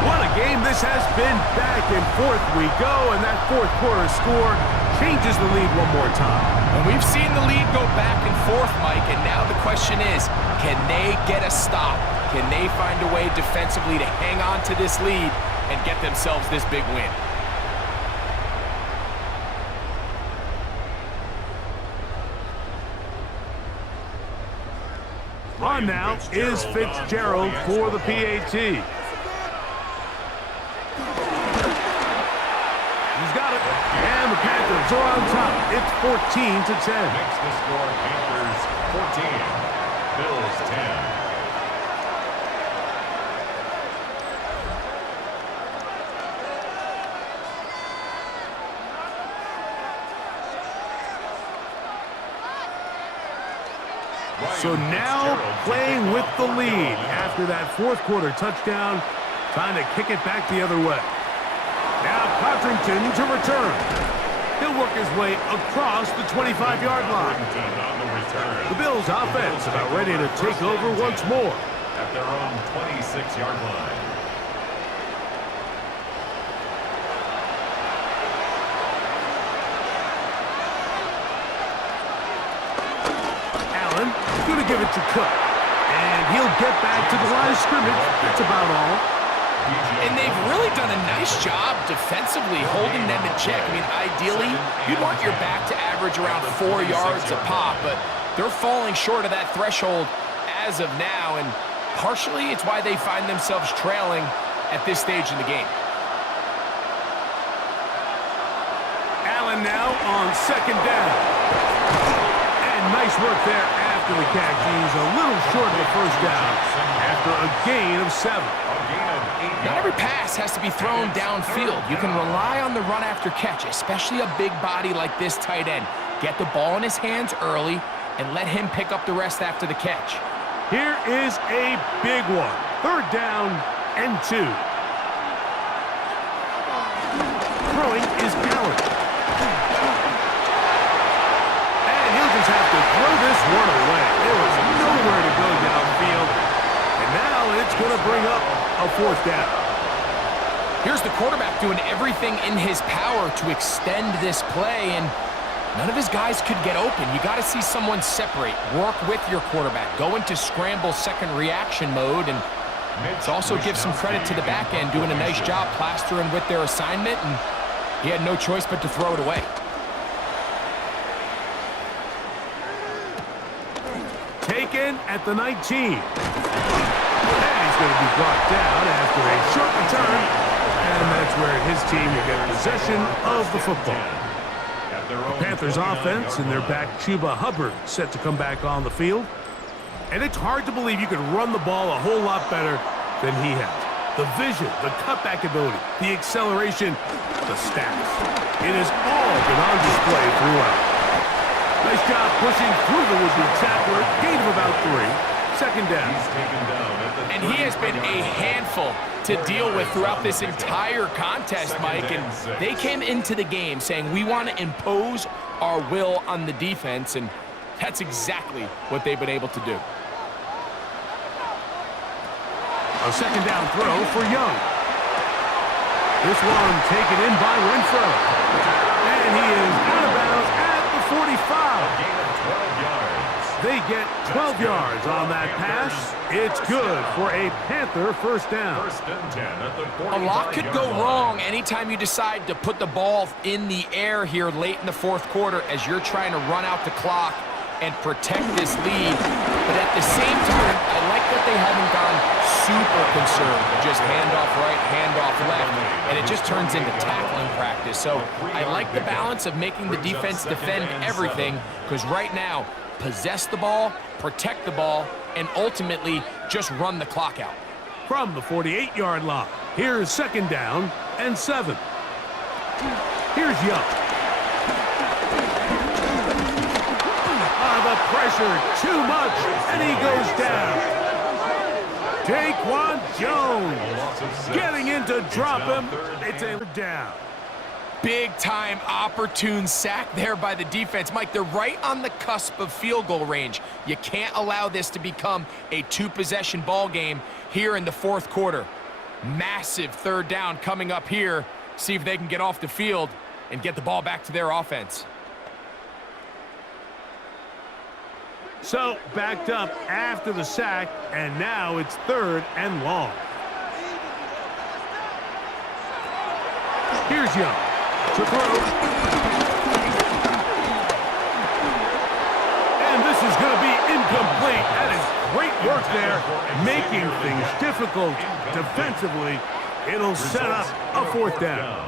What a game this has been. Back and forth we go, and that fourth quarter score changes the lead one more time. And we've seen the lead go back and forth, Mike, and now the question is, can they get a stop? Can they find a way defensively to hang on to this lead and get themselves this big win? On now is Fitzgerald for the PAT. He's got it. And the Panthers are on top. It's 14-10. Makes the score Panthers 14, Bills 10. So now playing with the lead after that fourth quarter touchdown, trying to kick it back the other way. Now Codrington to return. He'll work his way across the 25-yard line. The Bills offense about ready to take over once more. At their own 26-yard line. Going to give it to Cook. And he'll get back to the line of scrimmage. That's about all. And they've really done a nice job defensively holding them in check. I mean, ideally, you'd want your back to average around 4 yards a pop, but they're falling short of that threshold as of now, and partially it's why they find themselves trailing at this stage in the game. Allen now on second down. And nice work there after the catch. He's a little short of the first down after a gain of 7. Not every pass has to be thrown downfield. You can rely on the run after catch, especially a big body like this tight end. Get the ball in his hands early and let him pick up the rest after the catch. Here is a big one. Third down and 2. Throwing is Allen. And he'll just have to throw this one away. There was nowhere to go downfield. And now it's going to bring up a fourth down. Here's the quarterback doing everything in his power to extend this play, and none of his guys could get open. You got to see someone separate, work with your quarterback, go into scramble second reaction mode, and let's also give some credit to the back end doing a nice job plastering with their assignment, and he had no choice but to throw it away. Taken at the 19. Going to be brought down after a short return, and that's where his team will get possession of the football. The Panthers offense and their back Chuba Hubbard set to come back on the field, and it's hard to believe you could run the ball a whole lot better than he has. The vision, the cutback ability, the acceleration, the stats. It has all been on display throughout. Nice job pushing through the would-be tackler, gain of about 3. Second down. And he has been a handful to deal with throughout this entire contest, Mike. And they came into the game saying, we want to impose our will on the defense, and that's exactly what they've been able to do. A second down throw for Young. This one taken in by Renfro. And he is out of bounds at the 45. Gain of 12 yards. They get 12 yards on that pass. It's good for a Panther first down. First and 10 at the 45-yard line. A lot could go wrong anytime you decide to put the ball in the air here late in the fourth quarter as you're trying to run out the clock and protect this lead. But at the same time, I like that they haven't gone super concerned. Just handoff right, handoff left, and it just turns into tackling practice. So I like the balance of making the defense defend everything, because right now, possess the ball, protect the ball, and ultimately just run the clock out. From the 48-yard line, here's 2nd down and 7. Here's Young. The pressure, too much, and he goes down. Daquan Jones getting in to drop him. It's a down. Big-time opportune sack there by the defense. Mike, they're right on the cusp of field goal range. You can't allow this to become a 2-possession ball game here in the 4th quarter. Massive 3rd down coming up here. See if they can get off the field and get the ball back to their offense. So, backed up after the sack, and now it's 3rd and long. Here's Young to throw. And this is going to be incomplete. That is great work there, making things difficult defensively. It'll set up a 4th down.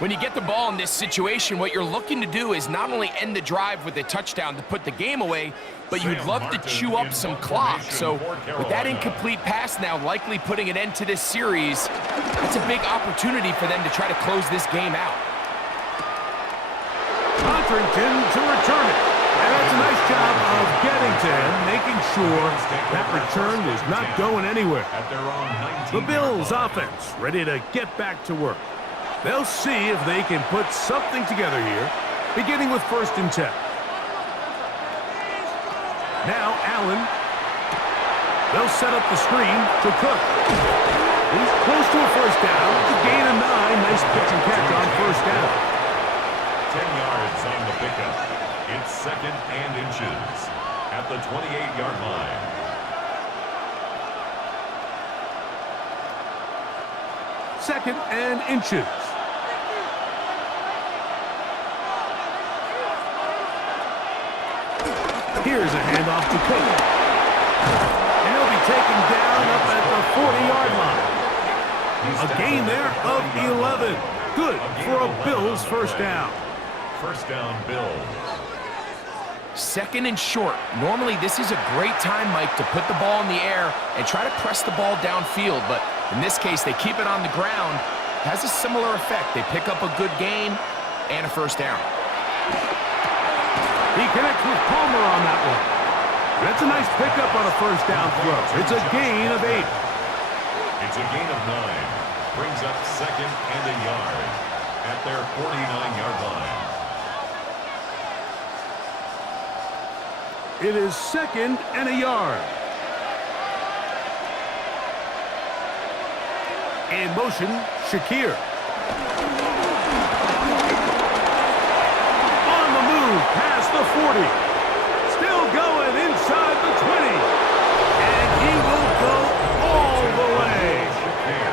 When you get the ball in this situation, what you're looking to do is not only end the drive with a touchdown to put the game away, but you'd love to chew up some clock. So with that incomplete pass now likely putting an end to this series, it's a big opportunity for them to try to close this game out. Contrington to return it. And that's a nice job of getting to him, making sure that return was not going anywhere. The Bills offense ready to get back to work. They'll see if they can put something together here, beginning with 1st and 10. Now Allen. They'll set up the screen to Cook. He's close to a 1st down. It's a gain of 9. Nice pitch and catch on 1st down. 10 yards on the pickup. It's 2nd and inches at the 28-yard line. Second and inches. Here's a handoff to Cook. And he'll be taken down up at the 40-yard line. A gain there of 11. Good for a Bills 1st down. 1st down, Bills. 2nd and short. Normally, this is a great time, Mike, to put the ball in the air and try to press the ball downfield. But in this case, they keep it on the ground. Has a similar effect. They pick up a good gain and a 1st down. He connects with Palmer on that one. That's a nice pickup on a 1st down throw. It's a gain of 8. It's a gain of 9. Brings up 2nd and a yard at their 49-yard line. It is 2nd and a yard. In motion, Shakir. On the move, past the 40. Still going inside the 20. And he will go all the way.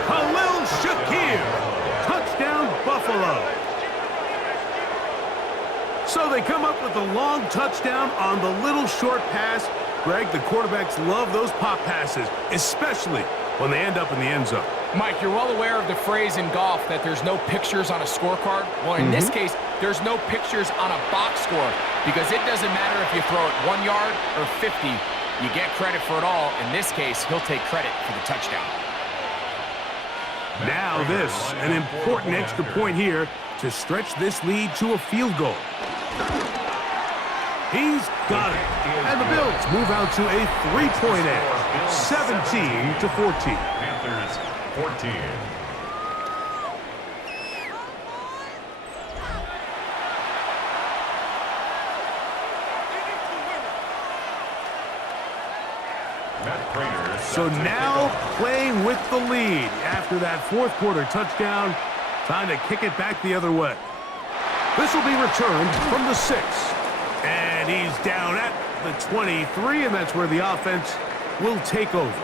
Khalil Shakir. Touchdown, Buffalo. So they come up with a long touchdown on the little short pass. Greg, the quarterbacks love those pop passes, especially when they end up in the end zone. Mike, you're well aware of the phrase in golf that there's no pictures on a scorecard. Well, in this case, there's no pictures on a box score because it doesn't matter if you throw it 1 yard or 50. You get credit for it all. In this case, he'll take credit for the touchdown. Now this, an important extra point here to stretch this lead to a field goal. He's got it. And the Bills move out to a 3-point edge, 17-14. Panthers 14. So now playing with the lead after that 4th quarter touchdown. Time to kick it back the other way. This will be returned from the 6. And he's down at the 23, and that's where the offense will take over.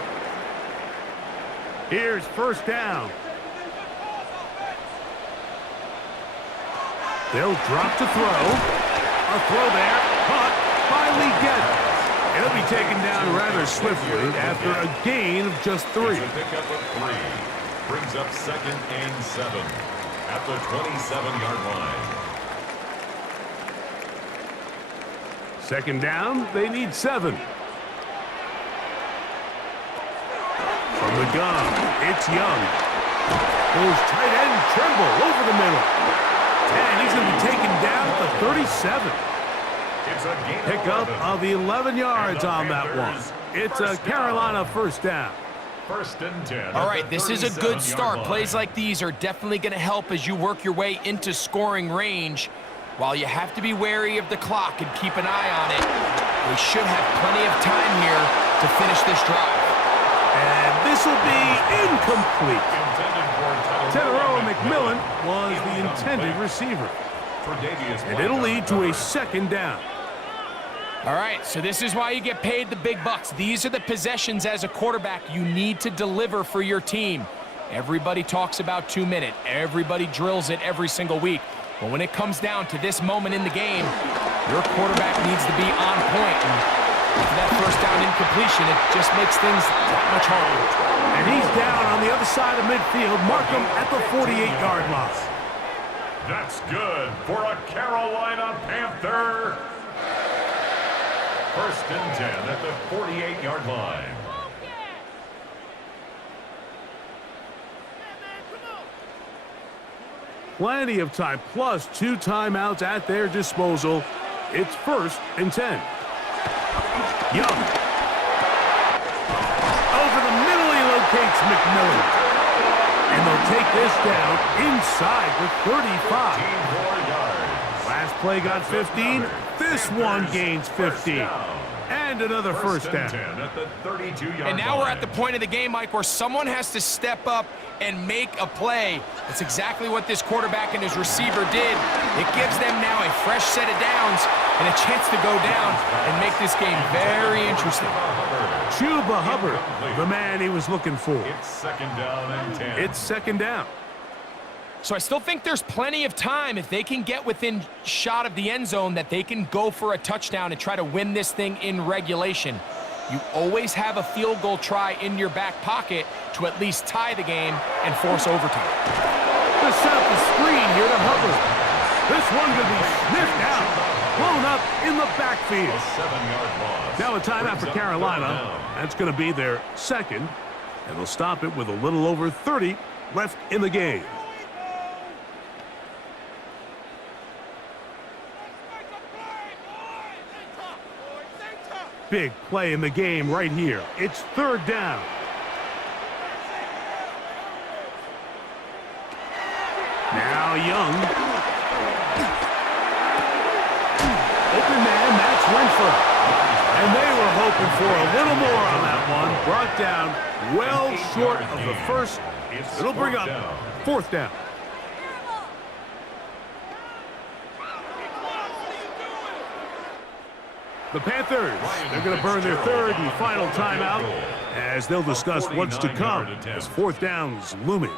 Here's 1st down. They'll drop to throw. A throw there, caught by Legette. It'll be taken down rather swiftly after a gain of just 3. It's a pickup of 3. Brings up 2nd and 7 at the 27-yard line. 2nd down, they need 7. gun. It's Young. Goes tight end Trimble over the middle. And he's going to be taken down at the 37. It's a gain Pickup of 11 yards on that one. It's a Carolina first down. First and 10. All right, this is a good start. Plays like these are definitely going to help as you work your way into scoring range. While you have to be wary of the clock and keep an eye on it, we should have plenty of time here to finish this drive. And this will be incomplete. Tedero McMillan was the intended receiver. And it'll lead to a second down. All right, so this is why you get paid the big bucks. These are the possessions as a quarterback you need to deliver for your team. Everybody talks about 2 minutes. Everybody drills it every single week. But when it comes down to this moment in the game, your quarterback needs to be on point. And after that first down incompletion, it just makes things that much harder. And he's down on the other side of midfield. Mark him at the 48-yard line. That's good for a Carolina Panther. First and 10 at the 48-yard line. Plenty of time, plus 2 timeouts at their disposal. It's first and 10. Young. Over the middle, he locates McMillan. And they'll take this down inside the 35. Last play got 15. This one gains 15. And another first down. And now we're at the point of the game, Mike, where someone has to step up and make a play. That's exactly what this quarterback and his receiver did. It gives them now a fresh set of downs and a chance to go down and make this game very interesting. Chuba Hubbard, the man he was looking for. It's second down and 10. It's second down. So I still think there's plenty of time if they can get within shot of the end zone that they can go for a touchdown and try to win this thing in regulation. You always have a field goal try in your back pocket to at least tie the game and force overtime. They set up the screen here to Hubbard. This one going to be sniffed out, blown up in the backfield. 7-yard loss. Now a timeout for Carolina. That's going to be their second, and they'll stop it with a little over 30 left in the game. Big play in the game right here. It's third down. Now Young. Open man, that's Winford. And they were hoping for a little more on that one. Brought down well short of the first. It'll bring up fourth down. The Panthers, they're going to burn their third and final timeout as they'll discuss what's to come as fourth down's looming.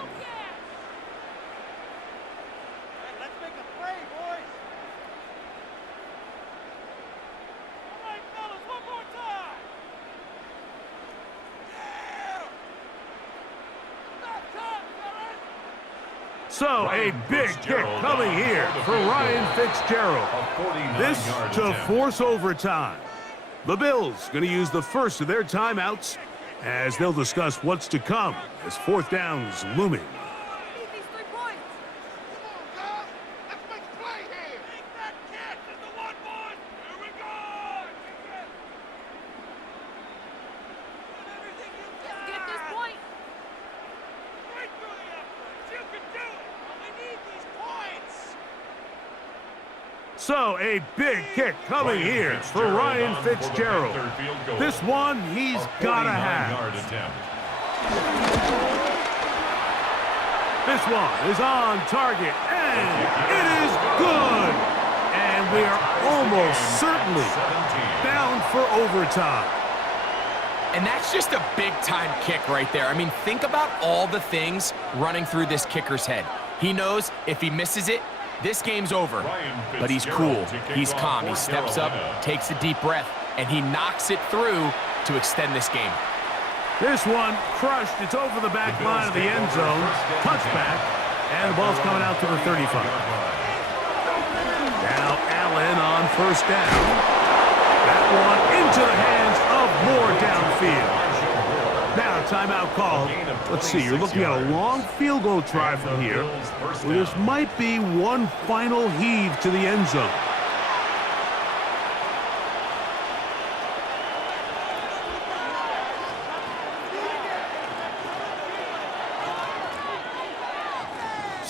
Let's make a play, boys. All right, fellas, one more time. So a big kick coming here for Ryan Fitzgerald. This to force overtime. The Bills going to use the first of their timeouts as they'll discuss what's to come as fourth down's looming. Need these 3 points. Come on, guys. Let's make a play here. Make that catch is the one, boys. Here we go. Let's get this point. Right through the effort. You can do it. We need these points. So a big kick coming here for Ryan Fitzgerald. This one he's got to have. This one is on target, and it is good. And we are almost certainly bound for overtime. And that's just a big-time kick right there. I mean, think about all the things running through this kicker's head. He knows if he misses it, this game's over. But he's cool. He's calm. He steps up, takes a deep breath, and he knocks it through to extend this game. This one crushed. It's over the back line of the end zone. Touchback. And the ball's coming out to the 35. Now Allen on first down. That one into the hands of Moore downfield. Now timeout called. Let's see, you're looking at a long field goal try from here. Well, this might be one final heave to the end zone.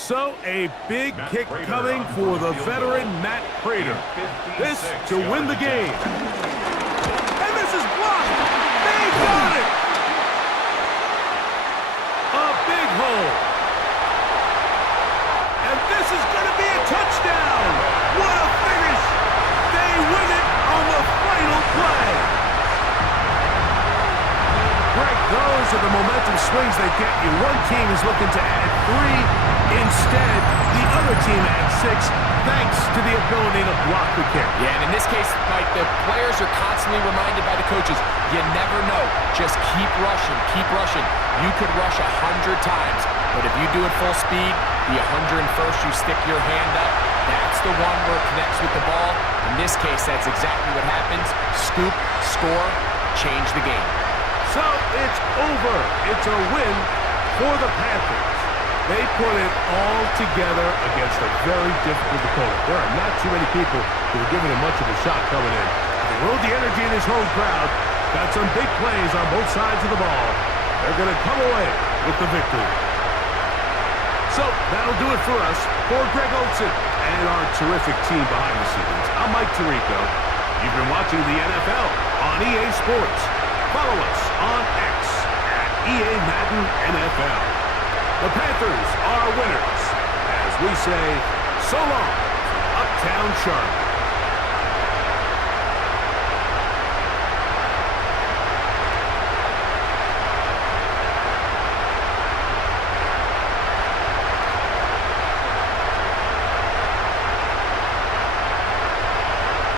So a big kick coming for the veteran Matt Prater. This to win the game. And this is blocked. They got it. A big hole. And this is going to be a touchdown. What a finish. They win it on the final play. Greg, those are the momentum swings that get you. One team is looking to add 3. Instead, the other team adds 6, thanks to the ability to block the kick. Yeah, and in this case, Mike, the players are constantly reminded by the coaches, you never know. Just keep rushing, keep rushing. You could rush 100 times, but if you do it full speed, the 101st, you stick your hand up. That's the one where it connects with the ball. In this case, that's exactly what happens. Scoop, score, change the game. So it's over. It's a win for the Panthers. They put it all together against a very difficult opponent. There are not too many people who are giving him much of a shot coming in. They rode the energy in his home crowd. Got some big plays on both sides of the ball. They're going to come away with the victory. So that'll do it for us. For Greg Olson and our terrific team behind the scenes, I'm Mike Tirico. You've been watching the NFL on EA Sports. Follow us on X at EA Madden NFL. The Panthers are winners, as we say, so long, Uptown Charlotte.